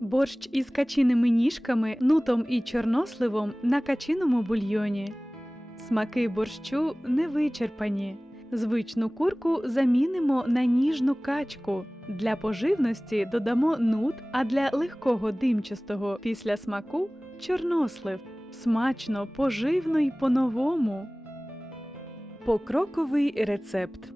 Борщ із качиними ніжками, нутом і чорносливом на качиному бульйоні. Смаки борщу не вичерпані. Звичну курку замінимо на ніжну качку. Для поживності додамо нут, а для легкого димчастого після смаку чорнослив. Смачно, поживно й по-новому. Покроковий рецепт.